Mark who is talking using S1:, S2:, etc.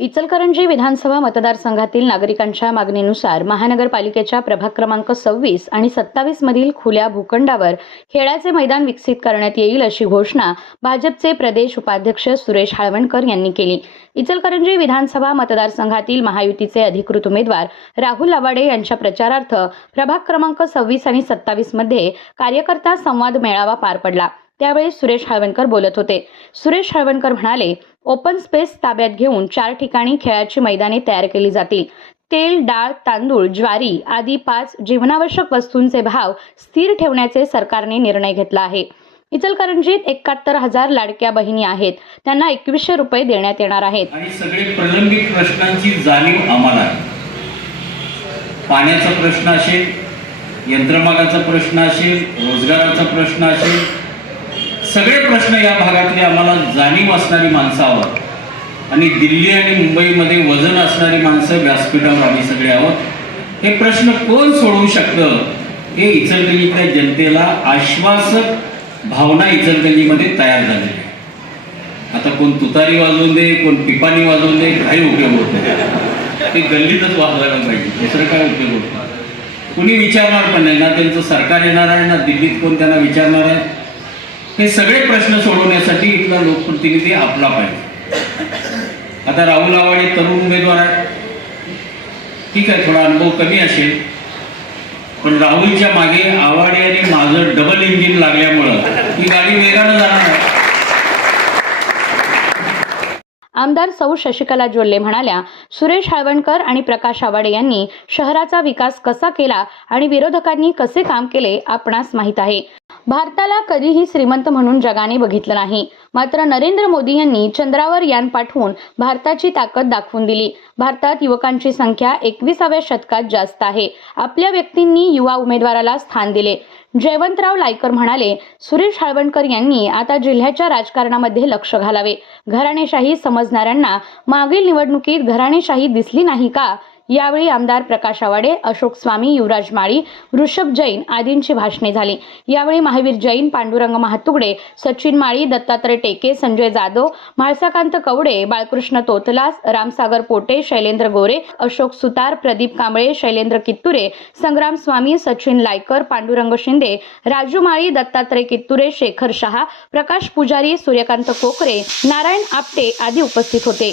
S1: इचलकरंजी विधानसभा मतदारसंघातील नागरिकांच्या मागणीनुसार महानगरपालिकेच्या प्रभाग क्रमांक सव्वीस आणि सत्तावीस मधील खुल्या भूखंडावर खेळाचे मैदान विकसित करण्यात येईल अशी घोषणा भाजपचे प्रदेश उपाध्यक्ष सुरेश हाळवणकर यांनी केली. इचलकरंजी विधानसभा मतदारसंघातील महायुतीचे अधिकृत उमेदवार राहुल आवाडे यांच्या प्रचारार्थ प्रभाग क्रमांक सव्वीस आणि सत्तावीसमध्ये कार्यकर्ता संवाद मेळावा पार पडला. त्यावेळी सुरेश हळवणकर बोलत होते. सुरेश हळवणकर म्हणाले ओपन स्पेस ताब्यात घेऊन चार ठिकाणी खेळाची मैदाने तयार केली जातील. तेल डाळ तांदूळ ज्वारी आदी पाच जीवनावश्यक वस्तूंचे भाव स्थिर ठेवण्याचे सरकारने निर्णय घेतला आहे. इचलकरंजीत एकाहत्तर हजार लाडक्या बहिणी आहेत. त्यांना एकवीसशे रुपये देण्यात येणार आहेत.
S2: आणि सगळे प्रलंबित प्रश्नांची जाणीव आम्हाला आहे. पाण्याचा प्रश्न असेल यंत्रमागाचा प्रश्न असेल रोजगाराचा प्रश्न असेल सगळे प्रश्न या भागातले आम्हाला जाणीव असणारी माणसं आहोत आणि दिल्ली आणि मुंबईमध्ये वजन असणारी माणसं व्यासपीठावर आम्ही सगळे आहोत. हे प्रश्न कोण सोडवू शकतं? हे इचलकरंजीतल्या जनतेला आश्वासक भावना इचलकरंजीमध्ये तयार झालेली आता कोण तुतारी वाजवून दे कोण पिपाणी वाजवून दे काही उपयोग होत नाही. ते गल्लीतच वाजवायला पाहिजे दुसरं काय उपयोग होत कुणी विचारणार पण नाही ना त्यांचं सरकार येणार आहे ना दिल्लीत कोण त्यांना विचारणार आहे? हे सगळे प्रश्न सोडवण्यासाठी इथला लोकप्रतिनिधी आपला पाहिजे. आता राहुल आवाडे तरुण उमेदवार आहे ठीक आहे थोडा अनुभव कमी असेल. पण राहुलच्या मागे आवाडे आणि माझं डबल इंजिन लागल्यामुळं ही गाडी वेगानं जाणार आहे.
S1: आमदार सौ शशिकला जोल्ले म्हणाल्या सुरेश हळवणकर आणि प्रकाश आवाडे यांनी शहराचा विकास कसा केला आणि विरोधकांनी कसे काम केले आपणास माहीत आहे. भारताला कधीही श्रीमंत म्हणून जगाने बघितलं नाही. मात्र नरेंद्र मोदी यांनी चंद्रावर यान पाठवून भारताची ताकद दाखवून दिली. भारतात युवकांची संख्या एकविसाव्या शतकात जास्त आहे. आपल्या व्यक्तींनी युवा उमेदवाराला स्थान दिले. जयवंतराव लायकर म्हणाले सुरेश हाळवणकर यांनी आता जिल्ह्याच्या राजकारणामध्ये लक्ष घालावे. घराणेशाही समजणाऱ्यांना मागील निवडणुकीत घराणेशाही दिसली नाही का? यावेळी आमदार प्रकाश आवाडे अशोक स्वामी युवराज माळी ऋषभ जैन आदींची भाषणे झाली. यावेळी महावीर जैन पांडुरंग महातुगडे सचिन माळी दत्तात्रय टेके संजय जाधव म्हाळसाकांत कवडे बाळकृष्ण तोतलास रामसागर पोटे शैलेंद्र गोरे अशोक सुतार प्रदीप कांबळे शैलेंद्र कित्तुरे संग्राम स्वामी सचिन लायकर पांडुरंग शिंदे राजू माळी दत्तात्रय कित्तुरे शेखर शहा प्रकाश पुजारी सूर्यकांत कोकरे नारायण आपटे आदी उपस्थित होते.